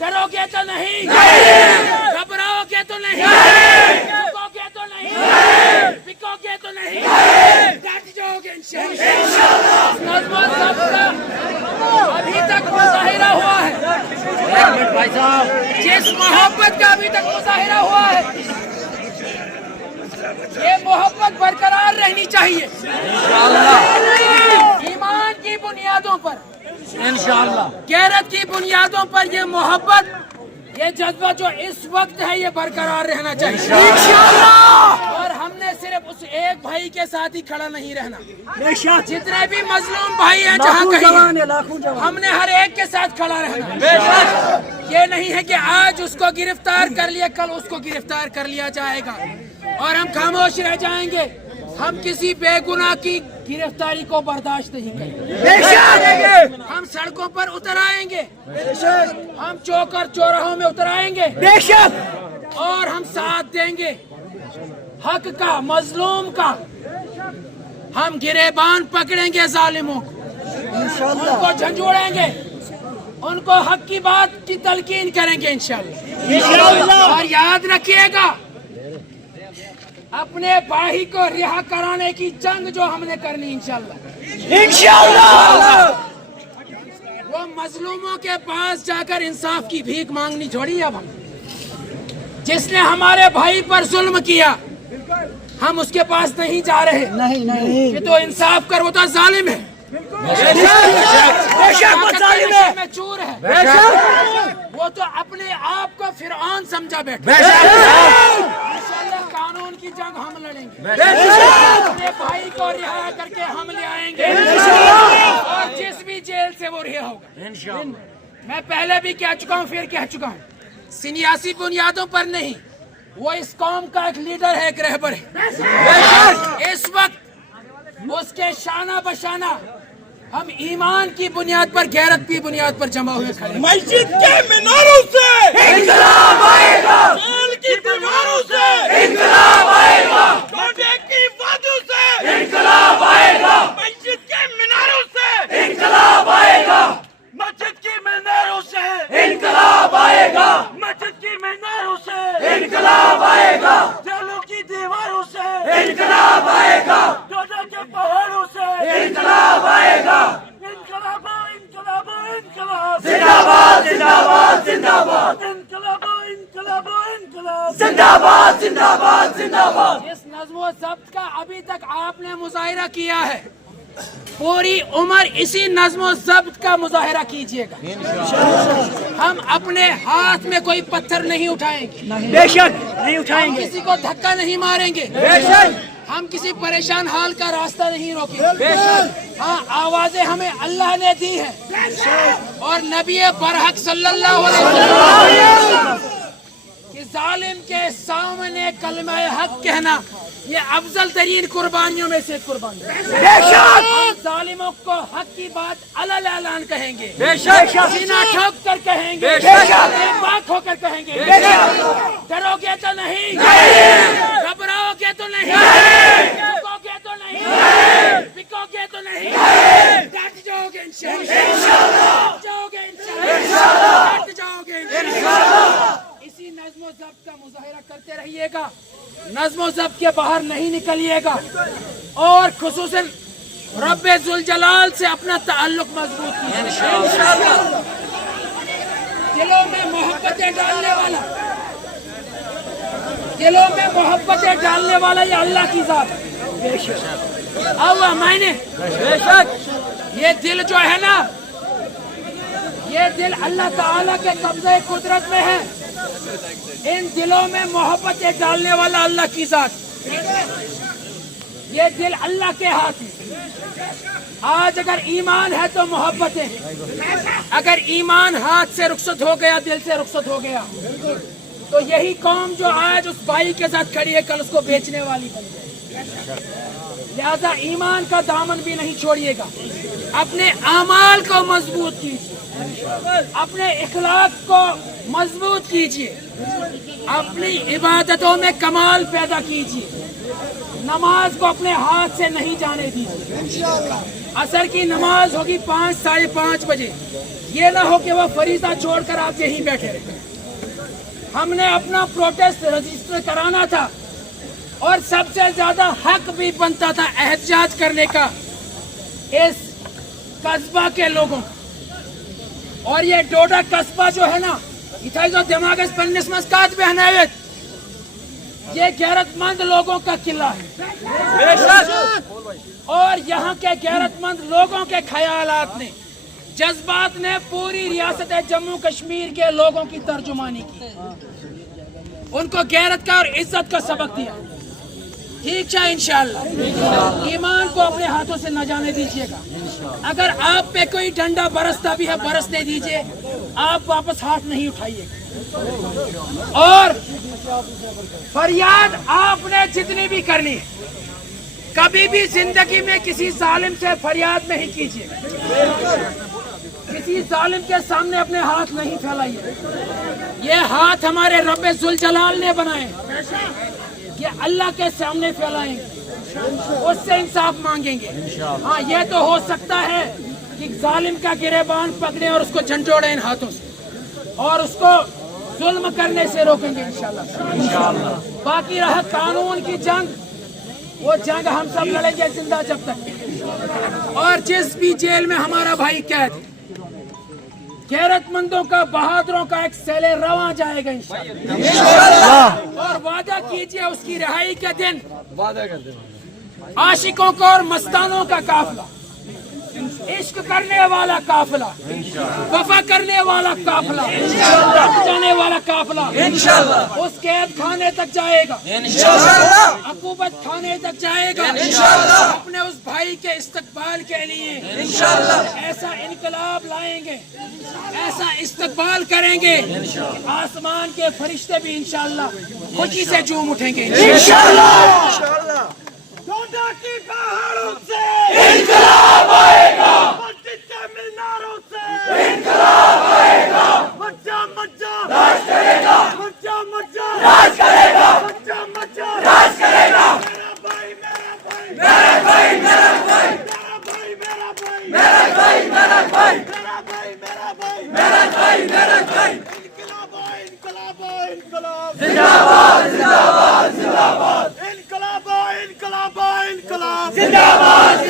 डरोगे तो नहीं, घबराओगे तो नहीं, झुकोगे तो नहीं, बिकोगे तो नहीं, डट जाओगे इंशाअल्लाह। नज़्म ज़ब्त का अभी तक मुज़ाहिरा हुआ है, एक मिनट भाई साहब, जिस मोहब्बत का अभी तक मुज़ाहिरा हुआ है, ये मोहब्बत बरकरार रहनी चाहिए ईमान की बुनियादों पर, इंशाअल्लाह गैरत की बुनियादों पर। ये मोहब्बत, ये जज्बा जो इस वक्त है, ये बरकरार रहना चाहिए इंशाअल्लाह। और हमने सिर्फ उस एक भाई के साथ ही खड़ा नहीं रहना, जितने भी मजलूम भाई हैं जहाँ कहीं, हमने हर एक के साथ खड़ा रहना। ये नहीं है कि आज उसको गिरफ्तार कर लिया, कल उसको गिरफ्तार कर लिया जाएगा और हम खामोश रह जाएंगे। हम किसी बेगुनाह की गिरफ्तारी को बर्दाश्त नहीं करेंगे। हम सड़कों पर उतर आएंगे, हम चौक और चौराहों में उतर आएंगे और हम साथ देंगे हक का, मजलूम का। हम गिरेबान पकड़ेंगे जालिमों को, उनको झंझोड़ेंगे, उनको हक की बात की तलकीन करेंगे इंशाअल्लाह। और याद रखिएगा, अपने भाई को रिहा कराने की जंग जो हमने करनी इंशाअल्लाह। वो मजलूमों के पास जाकर इंसाफ की भीख मांगनी छोड़ी। अब हम, जिसने हमारे भाई पर जुल्म किया, हम उसके पास नहीं जा रहे। नहीं कि तो इंसाफ कर, वो तो जालिम है, में चूर है, वो तो अपने आप को फिरौन समझा बैठा। कानून की जंग हम लड़ेंगे, अपने भाई को रिहा करके हम ले आएंगे और जिस भी जेल से वो रिहा होगा। मैं पहले भी कह चुका हूँ, फिर कह चुका हूँ, सियासी बुनियादों पर नहीं, वो इस कौम का एक लीडर है, एक रहबर है। इस वक्त उसके शाना बशाना हम ईमान की बुनियाद पर, गैरत की बुनियाद पर जमा हुए खड़े। मस्जिद के मीनारों से इंकलाब आएगा, जेल की दीवारों से इंकलाब आएगा, टोटे की वादों से इंकलाब आएगा, मस्जिद के मीनारों से इंकलाब आएगा, मस्जिद की मीनारों से इंकलाब आएगा, मस्जिद की मीनारों से इंकलाब आएगा, जेलों की दीवारों से इंकलाब आएगा, टोटे के पहाड़ों से इंकलाब आएगा। इनकलाबो इनकलाबो इनकलाब, जिंदाबाद जिंदाबाद जिंदाबाद, इनकलाबो इनकलाबो इनकलाब, जिंदाबाद जिंदाबाद जिंदाबाद। जिस नज़्म ज़ब्त का अभी तक आपने मुज़ाहिरा किया है, पूरी उम्र इसी नज़्म ज़ब्त का मुज़ाहिरा कीजिएगा। हम अपने हाथ में कोई पत्थर नहीं उठाएंगे, बेशक नहीं उठाएंगे, किसी को धक्का नहीं मारेंगे, हम किसी परेशान हाल का रास्ता नहीं रोकेंगे। हाँ, आवाजें हमें अल्लाह ने दी है और नबी बरहक सल्लल्लाहु अलैहि वसल्लम कि जालिम के सामने कलमा हक कहना ये अफजल तरीन कुर्बानियों में से कुर्बानी। हम जालिमों को हक की बात अलल ऐलान कहेंगे, सीना ठोक कर कहेंगे, बात होकर कहेंगे। डरोगे तो नहीं, घबराओगे तो नहीं, झुकोगे तो नहीं, बिकोगे तो नहीं, डट जाओगे इंशाअल्लाह, डट जाओगे इंशाअल्लाह, डट जाओगे इंशाअल्लाह। इसी नज़्म व ज़ब्त का मुज़ाहिरा करते रहिएगा, नज़्म व ज़ब्त के बाहर नहीं निकलिएगा और खुसूसन रब्बे ज़ुल जलाल से अपना ताल्लुक मजबूत कीजिए इंशाअल्लाह। दिलों में मोहब्बतें डालने वाला, दिलों में मोहब्बतें डालने वाला ये अल्लाह की ज़ात है। अल्लाह मैंने बेशक ये दिल जो है ना, ये दिल अल्लाह ताला के कब्ज़े कुदरत में है। इन दिलों में मोहब्बतें डालने वाला अल्लाह की ज़ात, ये दिल अल्लाह के हाथ में। आज अगर ईमान है तो मोहब्बतें, अगर ईमान हाथ से रुखसत हो गया, दिल से रुखसत हो गया, तो यही कौम जो आज उस भाई के साथ खड़ी है, कल उसको बेचने वाली बन जाएगी। लिहाजा ईमान का दामन भी नहीं छोड़िएगा, अपने आमाल को मजबूत कीजिए, अपने इखलाक को मजबूत कीजिए, अपनी इबादतों में कमाल पैदा कीजिए। नमाज को अपने हाथ से नहीं जाने दीजिए। असर की नमाज होगी 5 साढ़े 5 बजे, ये ना हो कि वह फरीजा छोड़कर आप यहीं बैठे रहे। हमने अपना प्रोटेस्ट रजिस्टर कराना था और सबसे ज्यादा हक भी बनता था एहतजाज करने का इस कस्बा के लोगों। और ये डोडा कस्बा जो है ना, इथाई जो दिमाग पन्निस मस्कात पे हनावत, ये गैरतमंद लोगों का किला है और यहाँ के गैरतमंद लोगों के ख्यालात ने, जज्बात ने पूरी रियासत जम्मू कश्मीर के लोगों की तर्जुमानी की, उनको गैरत का और इज्जत का सबक दिया। ठीक है, इंशाअल्लाह ईमान को अपने हाथों से न जाने दीजिएगा। अगर आप पे कोई डंडा बरसता भी है, बरसने दीजिए, आप वापस हाथ नहीं उठाइएगा। और फरियाद आपने जितनी भी करनी है, कभी भी जिंदगी में किसी जालिम से फरियाद नहीं कीजिए, किसी जालिम के सामने अपने हाथ नहीं फैलाइए। ये हाथ हमारे रब्बे जुल जलाल ने बनाए, ये अल्लाह के सामने फैलाएंगे, उससे इंसाफ मांगेंगे। हाँ, ये तो हो सकता है कि जालिम का गिरेबान पकड़े और उसको झंझोड़े इन हाथों से और उसको जुल्म करने से रोकेंगे इंशाअल्लाह। बाकी रहा कानून की जंग, वो जंग हम सब लड़ेंगे जिंदा जब तक। और जिस भी जेल में हमारा भाई कैद है, गैरतमंदों का, बहादुरों का एक सैले रवां जाएगा इंशाअल्लाह। और वादा कीजिए उसकी रिहाई के दिन आशिकों को और मस्तानों का काफिला, इश्क करने वाला काफिला, वफा करने वाला काफिला, जाने वाला काफिला उस कैद खाने तक जाएगा, अकूबत खाने तक जाएगा, अपने उस भाई के इस्तकबाल के लिए ऐसा इनकलाब लाएंगे, ऐसा इस्तकबाल करेंगे, आसमान के फरिश्ते भी इंशाअल्लाह खुशी से झूम उठेंगे इंशाअल्लाह। डोडा की पहाड़ों से इनकलाब आएगा, मस्जिद के मीनारों से इनकलाब आएगा, मच्चा मच्चा राज करेगा, मच्चा मच्चा राज करेगा, मच्चा मच्चा राज करेगा। मेरा भाई मेरा भाई मेरा भाई मेरा भाई मेरा भाई मेरा भाई मेरा भाई मेरा भाई मेरा भाई मेरा भाई मेरा भाई मेरा भाई। इनकलाब इनकलाब इनकलाब जिंदाबाद जिंदाबाद जिंदाबाद इनकलाब इनकलाब इनकलाब जिंदाबाद